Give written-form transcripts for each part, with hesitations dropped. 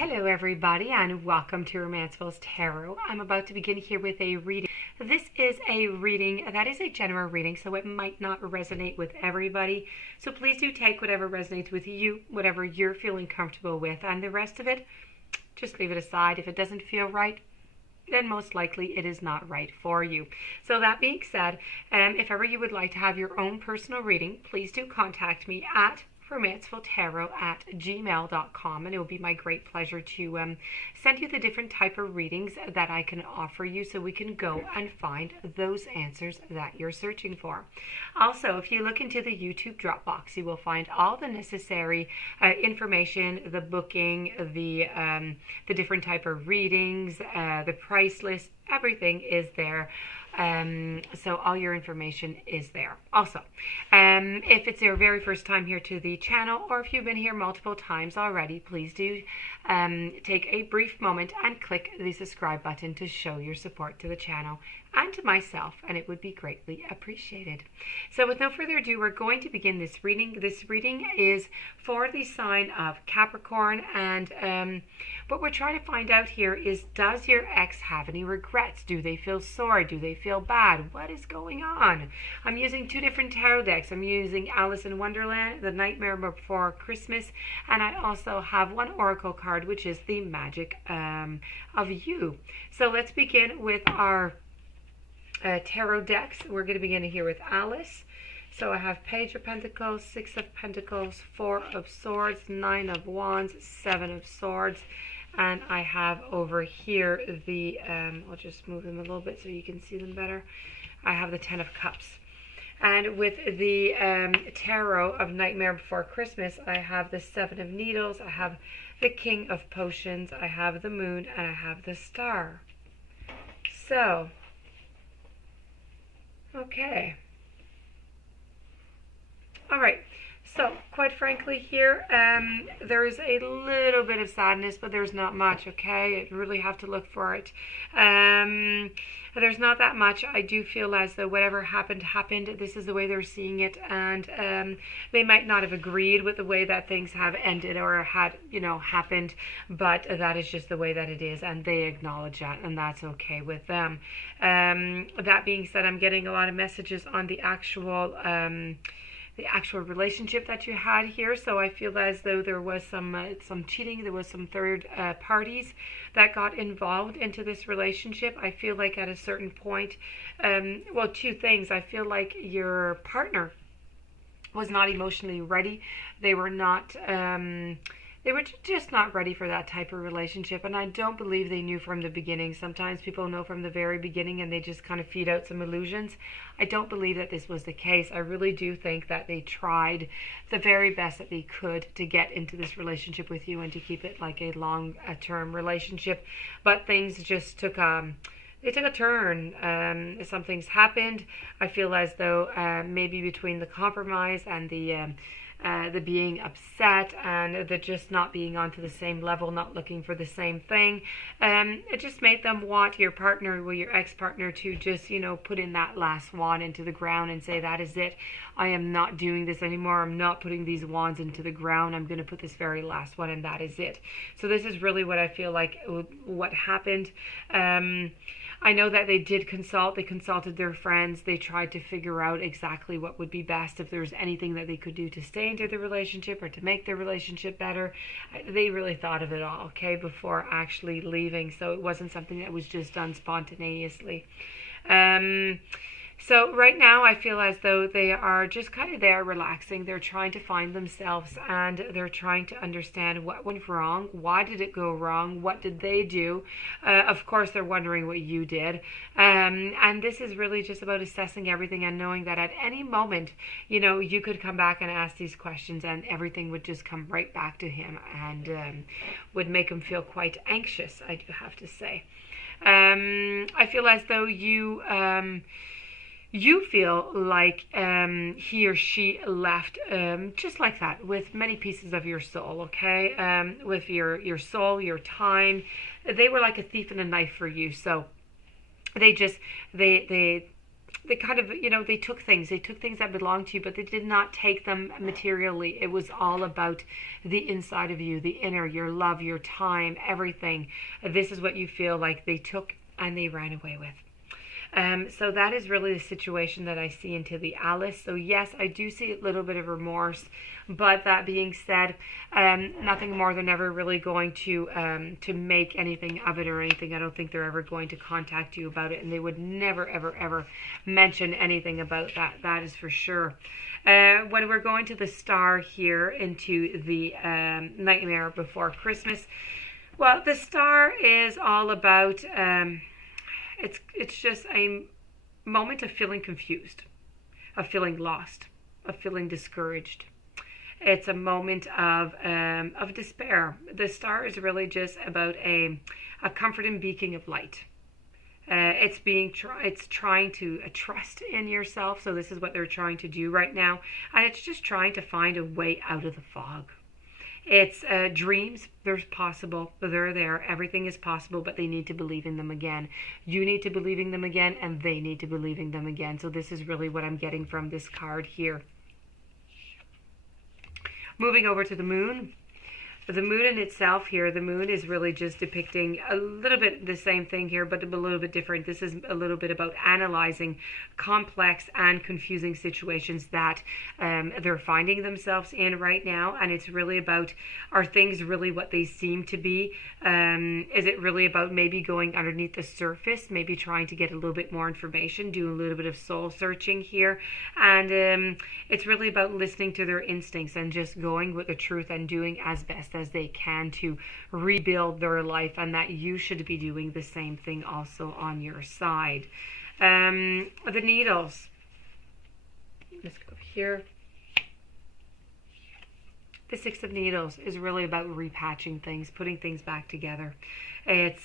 Hello everybody and welcome to Romancefull's Tarot. I'm about to begin here with a reading. This is a reading that is a general reading, so it might not resonate with everybody. So please do take whatever resonates with you, whatever you're feeling comfortable with, and the rest of it, just leave it aside. If it doesn't feel right, then most likely it is not right for you. So that being said, if ever you would like to have your own personal reading, please do contact me at romancefulltarot@gmail.com, and it will be my great pleasure to send you the different type of readings that I can offer you so we can go and find those answers that you're searching for. Also, if you look into the YouTube drop box, you will find all the necessary information, the booking, the different type of readings, the price list, everything is there. So all your information is there. Also, if it's your very first time here to the channel, or if you've been here multiple times already, please do take a brief moment and click the subscribe button to show your support to the channel and to myself, and it would be greatly appreciated. So with no further ado, we're going to begin this reading. This reading is for the sign of Capricorn, and what we're trying to find out here is, does your ex have any regrets? Do they feel sore? Do they feel bad? What is going on? I'm using two different tarot decks. I'm using Alice in Wonderland, The Nightmare Before Christmas, and I also have one oracle card, which is the Magic of You. So let's begin with our tarot decks. We're going to begin here with Alice. So I have Page of Pentacles, Six of Pentacles, Four of Swords, Nine of Wands, Seven of Swords, and I have over here the, I'll just move them a little bit so you can see them better. I have the Ten of Cups. And with the Tarot of Nightmare Before Christmas, I have the Seven of Needles, I have the King of Potions, I have the Moon, and I have the Star. So, okay. All right. So, quite frankly here, there is a little bit of sadness, but there's not much, okay? You really have to look for it. There's not that much. I do feel as though whatever happened. This is the way they're seeing it, and they might not have agreed with the way that things have ended or had, happened, but that is just the way that it is, and they acknowledge that, and that's okay with them. That being said, I'm getting a lot of messages on the actual relationship that you had here. So I feel as though there was some cheating, there was some third parties that got involved into this relationship. I feel like at a certain point, well, two things. I feel like your partner was not emotionally ready. They were not they were just not ready for that type of relationship, and I don't believe they knew from the beginning. Sometimes people know from the very beginning and they just kind of feed out some illusions. I don't believe that this was the case. I really do think that they tried the very best that they could to get into this relationship with you and to keep it like a long-term relationship, but things just took they took a turn. Some things happened. I feel as though maybe between the compromise and the being upset and the just not being onto the same level, not looking for the same thing, it just made them want your partner, well, your ex-partner, to just, put in that last wand into the ground and say, that is it. I am not doing this anymore. I'm not putting these wands into the ground. I'm going to put this very last one, and that is it. So this is really what I feel like what happened. I know that they did consult. They consulted their friends. They tried to figure out exactly what would be best, if there was anything that they could do to stay into the relationship or to make the relationship better. They really thought of it all, okay, before actually leaving. So it wasn't something that was just done spontaneously. So right now I feel as though they are just kind of there relaxing. They're trying to find themselves, and they're trying to understand what went wrong. Why did it go wrong? What did they do? Of course, they're wondering what you did. And this is really just about assessing everything and knowing that at any moment, you could come back and ask these questions and everything would just come right back to him, and would make him feel quite anxious, I do have to say. I feel as though you feel like he or she left just like that, with many pieces of your soul, okay? With your soul, your time. They were like a thief and a knife for you. So they they kind of, they took things that belonged to you, but they did not take them materially. It was all about the inside of you, the inner, your love, your time, everything. This is what you feel like they took and they ran away with. So that is really the situation that I see into the Alice. So yes, I do see a little bit of remorse, but that being said, nothing more than ever really going to make anything of it or anything. I don't think they're ever going to contact you about it, and they would never, ever, ever mention anything about that. That is for sure. When we're going to the Star here into the Nightmare Before Christmas, well, the Star is all about... It's just a moment of feeling confused, of feeling lost, of feeling discouraged. It's a moment of despair. The Star is really just about a comfort and beacon of light. It's trying to trust in yourself. So this is what they're trying to do right now, and it's just trying to find a way out of the fog. It's dreams. They're possible. They're there. Everything is possible, but they need to believe in them again. You need to believe in them again, and they need to believe in them again. So this is really what I'm getting from this card here. Moving over to the Moon. The Moon in itself here, the Moon is really just depicting a little bit the same thing here, but a little bit different. This is a little bit about analyzing complex and confusing situations that they're finding themselves in right now. And it's really about, are things really what they seem to be? Is it really about maybe going underneath the surface, maybe trying to get a little bit more information, doing a little bit of soul searching here? And it's really about listening to their instincts and just going with the truth and doing as best as they can to rebuild their life, and that you should be doing the same thing also on your side. The Needles. Let's go here. The Six of Needles is really about repatching things, putting things back together. It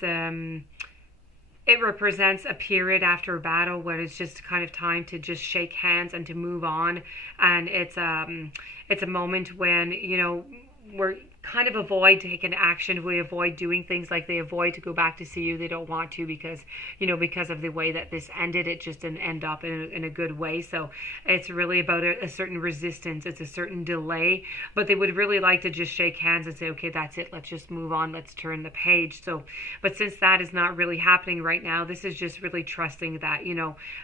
represents a period after a battle where it's just kind of time to just shake hands and to move on. And it's a moment when, we're kind of avoid taking action. We avoid doing things, like they avoid to go back to see you. They don't want to because of the way that this ended. It just didn't end up in a good way. So it's really about a certain resistance. It's a certain delay, but they would really like to just shake hands and say, okay, that's it. Let's just move on. Let's turn the page. So, but since that is not really happening right now, this is just really trusting that,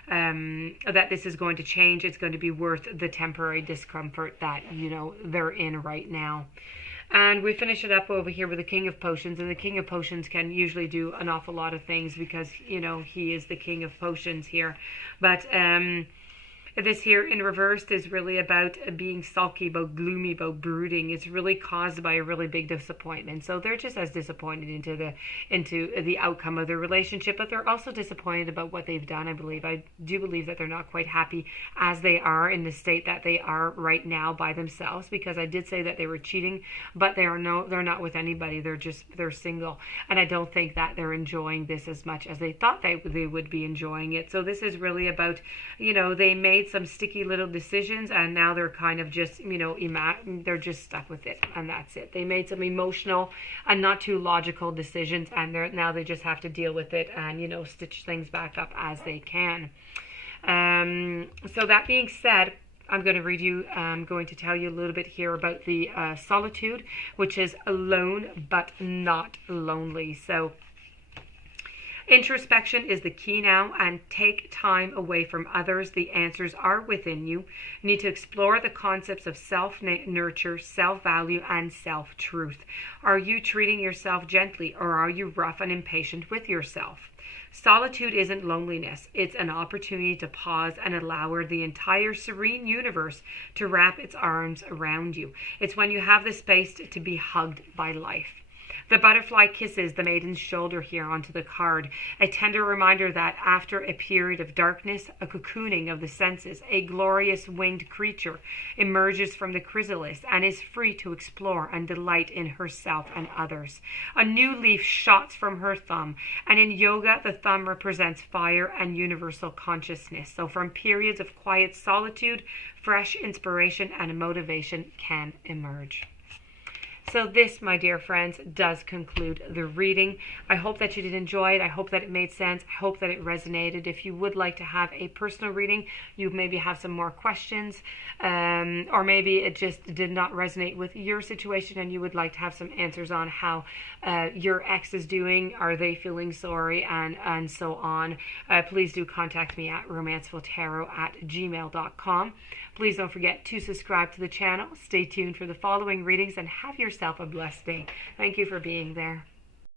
that this is going to change. It's going to be worth the temporary discomfort that, they're in right now. And we finish it up over here with the King of Potions. And the King of Potions can usually do an awful lot of things because, he is the King of Potions here. But this here in reversed is really about being sulky, about gloomy, about brooding. It's really caused by a really big disappointment. So they're just as disappointed into the outcome of their relationship, but they're also disappointed about what they've done. I do believe that they're not quite happy as they are in the state that they are right now by themselves, because I did say that they were cheating, but they're not with anybody. They're single, and I don't think that they're enjoying this as much as they thought they would be enjoying it. So this is really about, they made some sticky little decisions, and now they're kind of just, they're just stuck with it, and that's it. They made some emotional and not too logical decisions, and now they just have to deal with it and, stitch things back up as they can. So that being said, I'm going to tell you a little bit here about the Solitude, which is alone but not lonely. So introspection is the key now, and take time away from others. The answers are within you. You need to explore the concepts of self-nurture, self-value, and self-truth. Are you treating yourself gently, or are you rough and impatient with yourself? Solitude isn't loneliness. It's an opportunity to pause and allow the entire serene universe to wrap its arms around you. It's when you have the space to be hugged by life. The butterfly kisses the maiden's shoulder here onto the card, a tender reminder that after a period of darkness, a cocooning of the senses, a glorious winged creature emerges from the chrysalis and is free to explore and delight in herself and others. A new leaf shots from her thumb, and in yoga, the thumb represents fire and universal consciousness. So from periods of quiet solitude, fresh inspiration and motivation can emerge. So this, my dear friends, does conclude the reading. I hope that you did enjoy it. I hope that it made sense. I hope that it resonated. If you would like to have a personal reading, you maybe have some more questions, or maybe it just did not resonate with your situation and you would like to have some answers on how your ex is doing, are they feeling sorry, and so on, please do contact me at romancefulltarot@gmail.com. Please don't forget to subscribe to the channel. Stay tuned for the following readings and have yourself a blessed day. Thank you for being there.